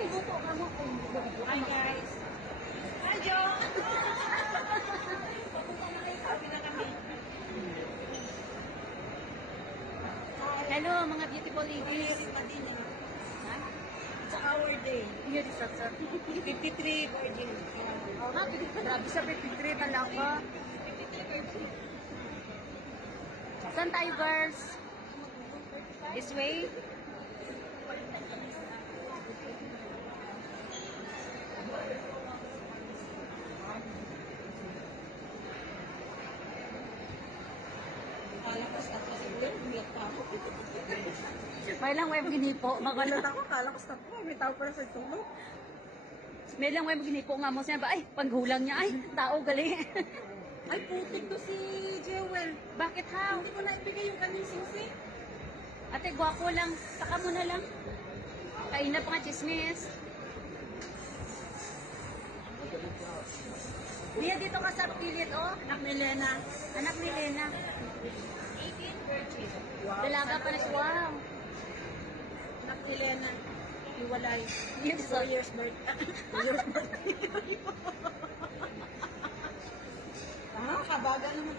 Ay, buko ka mo. Hi guys. Hi Jo. Papunta na kayo, sabi na kami. Hello, mga beautiful ladies. Ha? It's our day. Here is that, sir. 53 virgin. Ha? Grabe sa 53 talaga. Saan tayo, girls? This way? Kalakas ako siguro, umiyak pa ako. May lang web ginipo. Magalot ako, kalakas ako. May tao pa sa tulog. May lang web ginipo nga mo. Sinabi, ay, panghulang niya. Ay, tao galing. Ay, putik to si Jewel. Bakit how? Hindi ko na ibigay yung kanyang singsing. Ate, gwapo lang. Saka mo na lang. Kain na pa nga chismis. Mia, dito ka sa pilit, oh. Anak ni Lena. Anak ni Lena. 18 virgin. Wow. Dalaga pa na siya. Wow. Anak ni Lena. Iwalay. Yes, 4 years birthday. 4 years birthday. Kabaga naman.